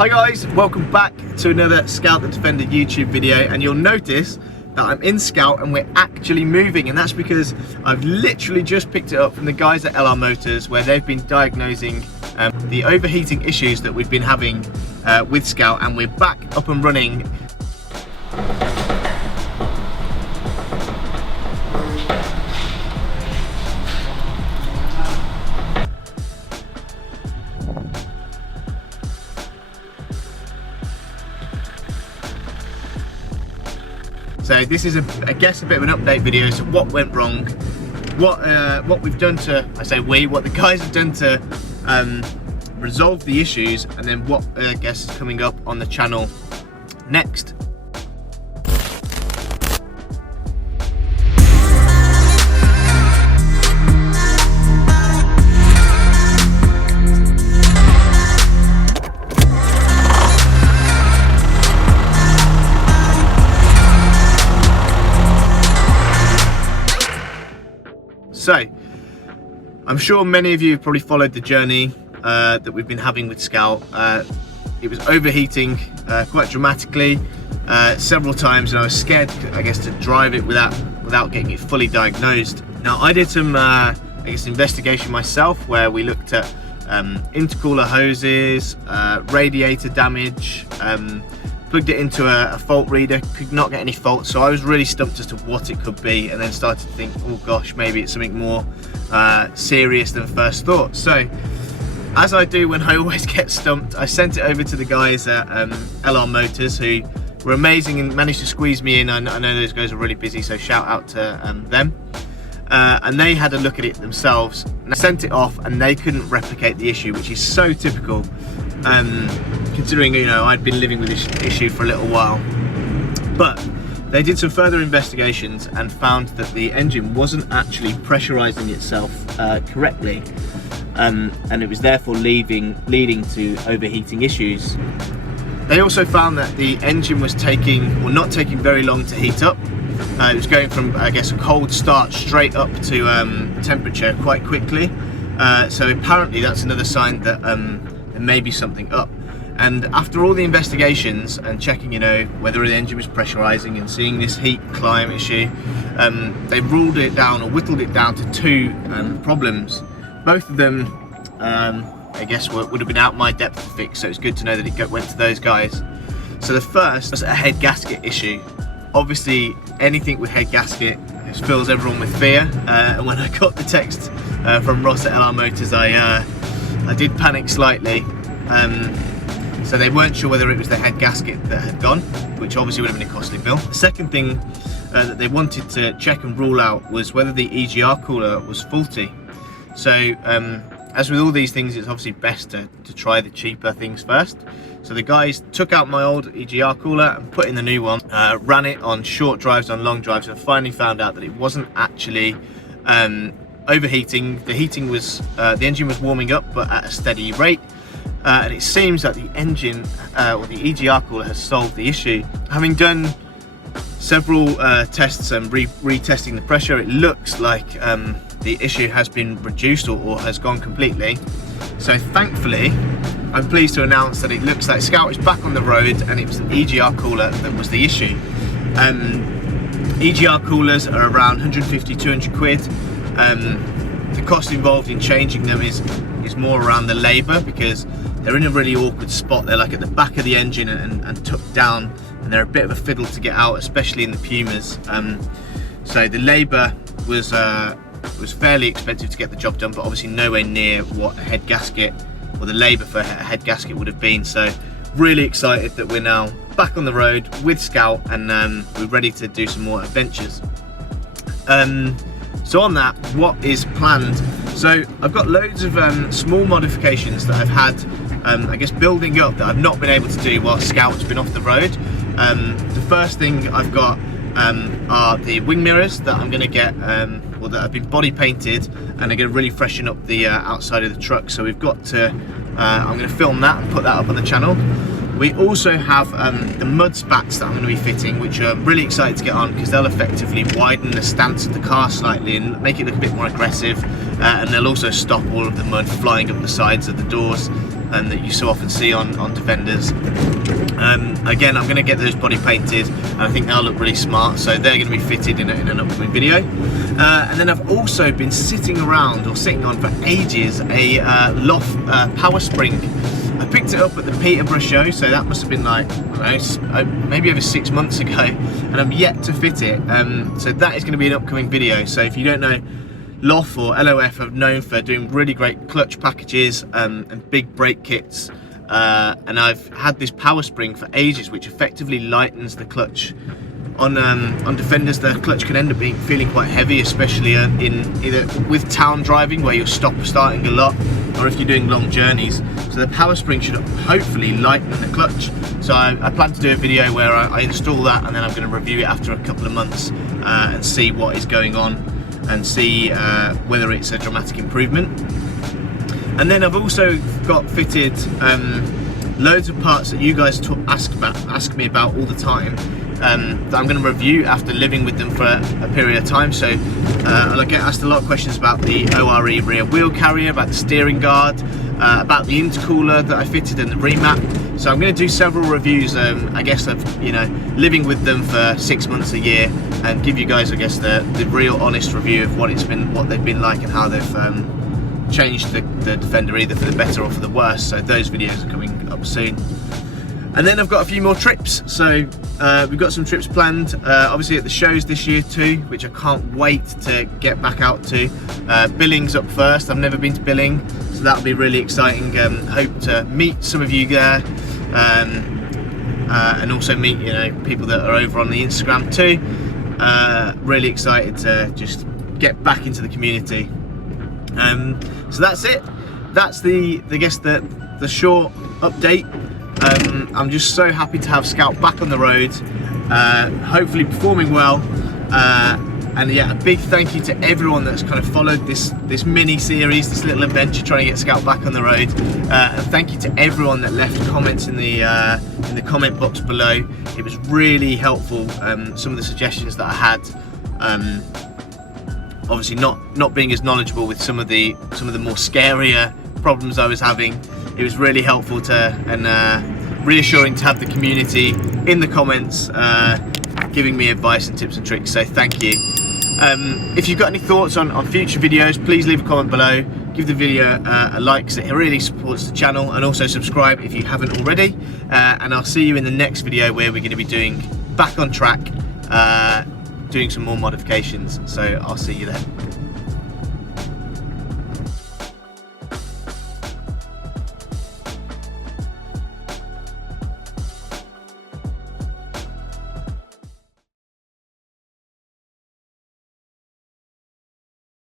Hi guys, welcome back to another Scout the Defender YouTube video, and you'll notice that I'm in Scout and we're actually moving, and that's because I've literally just picked it up from the guys at LR Motors, where they've been diagnosing the overheating issues that we've been having with Scout, and we're back up and running. So this is, I guess, a bit of an update video. So what went wrong, what we've done to, what the guys have done to resolve the issues, and then what I guess is coming up on the channel next. So, I'm sure many of you have probably followed the journey that we've been having with Scout. It was overheating quite dramatically several times, and I was scared, I guess, to drive it without getting it fully diagnosed. Now, I did some, I guess, investigation myself, where we looked at intercooler hoses, radiator damage, plugged it into a fault reader, could not get any faults, so I was really stumped as to what it could be, and then started to think, oh gosh, maybe it's something more serious than first thought. So, as I do when I always get stumped, I sent it over to the guys at LR Motors, who were amazing and managed to squeeze me in. I know those guys are really busy, so shout out to them. And they had a look at it themselves, and I sent it off, and they couldn't replicate the issue, which is so typical, considering, you know, I'd been living with this issue for a little while. But they did some further investigations and found that the engine wasn't actually pressurizing itself correctly, and it was therefore leading to overheating issues. They also found that the engine was not taking very long to heat up. It was going from, I guess, a cold start straight up to temperature quite quickly. So apparently that's another sign that there may be something up. And after all the investigations and checking, you know, whether the engine was pressurizing and seeing this heat climb issue, they ruled it down, or whittled it down to two problems. Both of them, I guess, would have been out my depth to fix, so it's good to know that it went to those guys. So the first was a head gasket issue. Obviously, anything with head gasket just fills everyone with fear, and when I got the text from Ross at LR Motors, I did panic slightly. So they weren't sure whether it was the head gasket that had gone, which obviously would have been a costly bill. The second thing that they wanted to check and rule out was whether the EGR cooler was faulty. So as with all these things, it's obviously best to try the cheaper things first. So the guys took out my old EGR cooler and put in the new one, ran it on short drives, on long drives, and finally found out that it wasn't actually overheating. The engine was warming up, but at a steady rate. And it seems that the engine, or the EGR cooler, has solved the issue. Having done several tests and retesting the pressure, it looks like the issue has been reduced or has gone completely. So thankfully, I'm pleased to announce that it looks like Scout is back on the road, and it was an EGR cooler that was the issue. EGR coolers are around 150, 200 quid. The cost involved in changing them is more around the labour, because they're in a really awkward spot. They're like at the back of the engine and tucked down, and they're a bit of a fiddle to get out, especially in the Pumas. So the labour was fairly expensive to get the job done, but obviously nowhere near what a head gasket, or the labour for a head gasket, would have been. So really excited that we're now back on the road with Scout, and we're ready to do some more adventures. So on that, what is planned? So I've got loads of small modifications that I've had, I guess, building up, that I've not been able to do while Scout's been off the road. The first thing I've got are the wing mirrors that I'm going to get, or that have been body painted, and are going to really freshen up the outside of the truck. So we've got to, I'm going to film that and put that up on the channel. We also have the mud spats that I'm going to be fitting, which I'm really excited to get on, because they'll effectively widen the stance of the car slightly and make it look a bit more aggressive, and they'll also stop all of the mud flying up the sides of the doors. that you so often see on Defenders. Again, I'm going to get those body painted, and I think they'll look really smart, so they're going to be fitted in an upcoming video. And then I've also been sitting on for ages a Loft power spring. I picked it up at the Peterborough show, so that must have been like, I don't know, maybe over 6 months ago, and I'm yet to fit it. So that is going to be an upcoming video. So if you don't know, Loft or LOF are known for doing really great clutch packages and big brake kits. And I've had this power spring for ages, which effectively lightens the clutch. On Defenders, the clutch can end up feeling quite heavy, especially in either with town driving, where you're starting a lot, or if you're doing long journeys. So the power spring should hopefully lighten the clutch. So I plan to do a video where I install that, and then I'm going to review it after a couple of months and see what is going on, and see whether it's a dramatic improvement. And then I've also got fitted loads of parts that you guys ask me about all the time, that I'm going to review after living with them for a period of time. So I get asked a lot of questions about the ORE rear wheel carrier, about the steering guard, about the intercooler that I fitted and the remap. So I'm going to do several reviews, I guess, of living with them for 6 months, a year, and give you guys, I guess, the real honest review of what they've been like, and how they've changed the Defender, either for the better or for the worse. So those videos are coming up soon. And then I've got a few more trips. So we've got some trips planned, obviously at the shows this year too, which I can't wait to get back out to. Billing's up first. I've never been to Billing, so that'll be really exciting. Hope to meet some of you there, and also meet people that are over on the Instagram too. Really excited to just get back into the community. So that's it. That's I guess the short update. I'm just so happy to have Scout back on the road, hopefully performing well, and yeah, a big thank you to everyone that's kind of followed this mini series, this little adventure trying to get Scout back on the road, and thank you to everyone that left comments in the comment box below. It was really helpful, some of the suggestions that I had. Obviously not being as knowledgeable with some of the more scarier problems I was having, it was really helpful and reassuring to have the community in the comments giving me advice and tips and tricks, so thank you. If you've got any thoughts on future videos, please leave a comment below, give the video a like, because it really supports the channel, and also subscribe if you haven't already, and I'll see you in the next video, where we're going to be doing back on track, doing some more modifications. So I'll see you then.